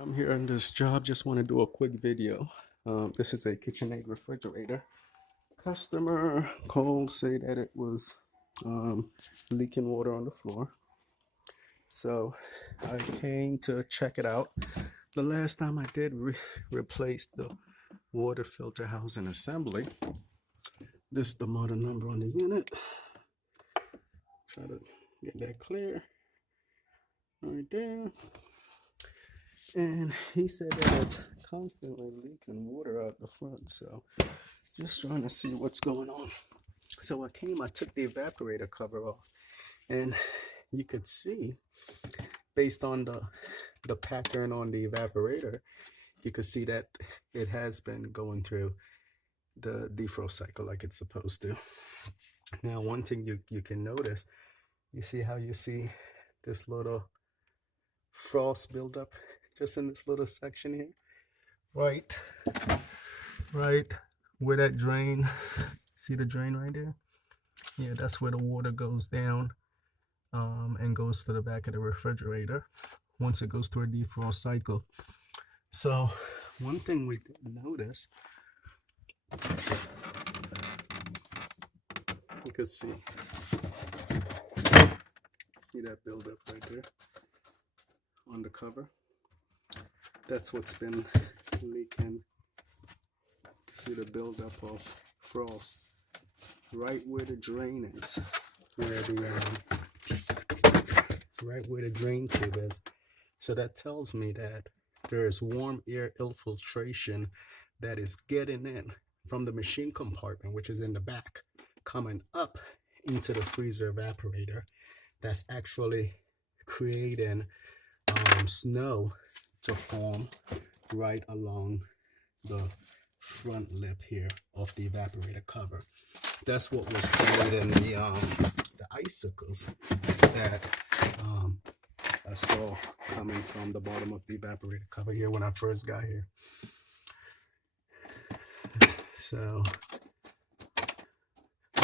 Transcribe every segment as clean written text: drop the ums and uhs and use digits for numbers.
I'm here on this job, just want to do a quick video. This is a KitchenAid refrigerator. Customer called, say that it was leaking water on the floor. So I came to check it out. The last time I did replace the water filter housing assembly. This is the model number on the unit. Try to get that clear. Right there. And he said that it's constantly leaking water out the front, so just trying to see what's going on. So I took the evaporator cover off, and you could see, based on the pattern on the evaporator, you could see that it has been going through the defrost cycle like it's supposed to. Now, one thing you can notice, you see how you see this little frost buildup just in this little section here, right where that drain, see the drain right there? Yeah, that's where the water goes down and goes to the back of the refrigerator once it goes through a defrost cycle. So one thing we didn't notice, you could see that buildup right there on the cover. That's what's been leaking. See the buildup of frost right where the drain is, right where the drain tube is. So that tells me that there is warm air infiltration that is getting in from the machine compartment, which is in the back, coming up into the freezer evaporator. That's actually creating snow to form right along the front lip here of the evaporator cover. That's what was creating the icicles that I saw coming from the bottom of the evaporator cover here when I first got here. So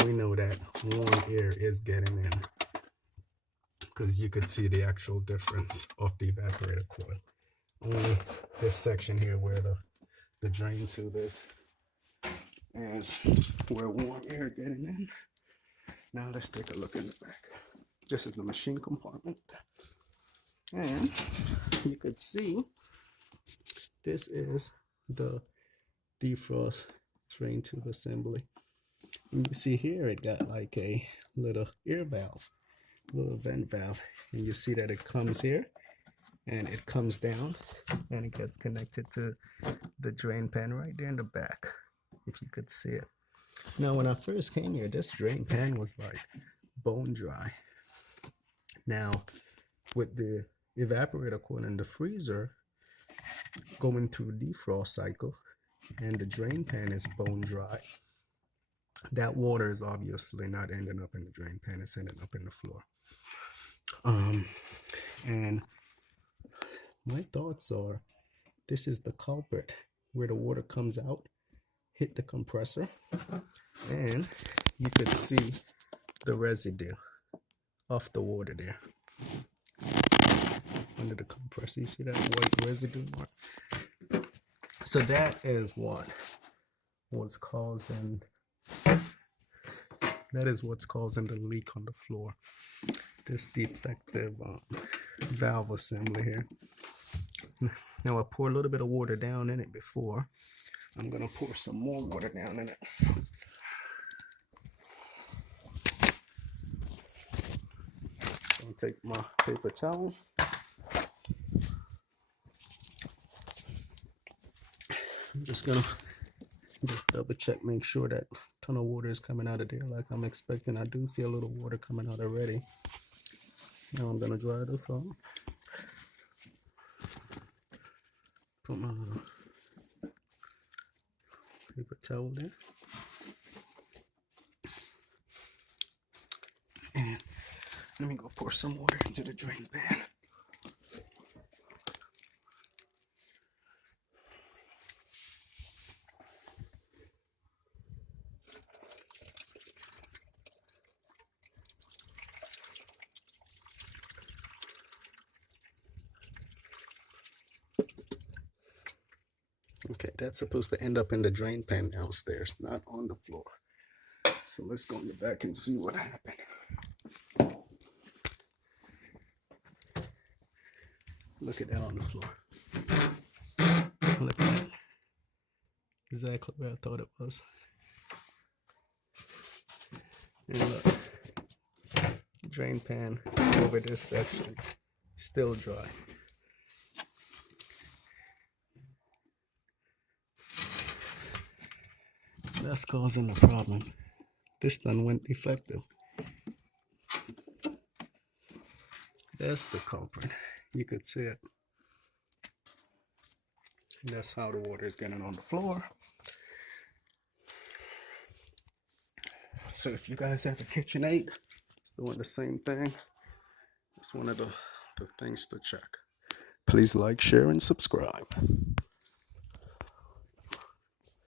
we know that warm air is getting in, because you could see the actual difference of the evaporator coil. Only this section here where the drain tube is where warm air getting in. Now let's take a look in the back. This is the machine compartment, and you could see this is the defrost drain tube assembly. And you see here it got like a little air valve, little vent valve, and you see that it comes here and it comes down and it gets connected to the drain pan right there in the back, if you could see it. Now when I first came here, this drain pan was like bone dry. Now with the evaporator coil in the freezer going through defrost cycle and the drain pan is bone dry, that water is obviously not ending up in the drain pan, it's ending up in the floor. And my thoughts are, this is the culprit, where the water comes out, hit the compressor, and you could see the residue of the water there under the compressor. You see that white residue mark? So that is what was causing, what's causing the leak on the floor. This defective valve assembly here. Now I pour a little bit of water down in it before. I'm gonna pour some more water down in it. I'll take my paper towel. I'm just gonna double check, make sure that ton of water is coming out of there like I'm expecting. I do see a little water coming out already. Now I'm gonna dry this off. Put my paper towel there. And let me go pour some water into the drain pan. Okay, that's supposed to end up in the drain pan downstairs, not on the floor. So let's go in the back and see what happened. Look at that on the floor. Look at that. Exactly where I thought it was. And look, drain pan over this section, still dry. That's causing the problem. This done went defective. That's the culprit. You could see it. And that's how the water is getting on the floor. So if you guys have a KitchenAid, it's doing the same thing. It's one of the things to check. Please like, share, and subscribe.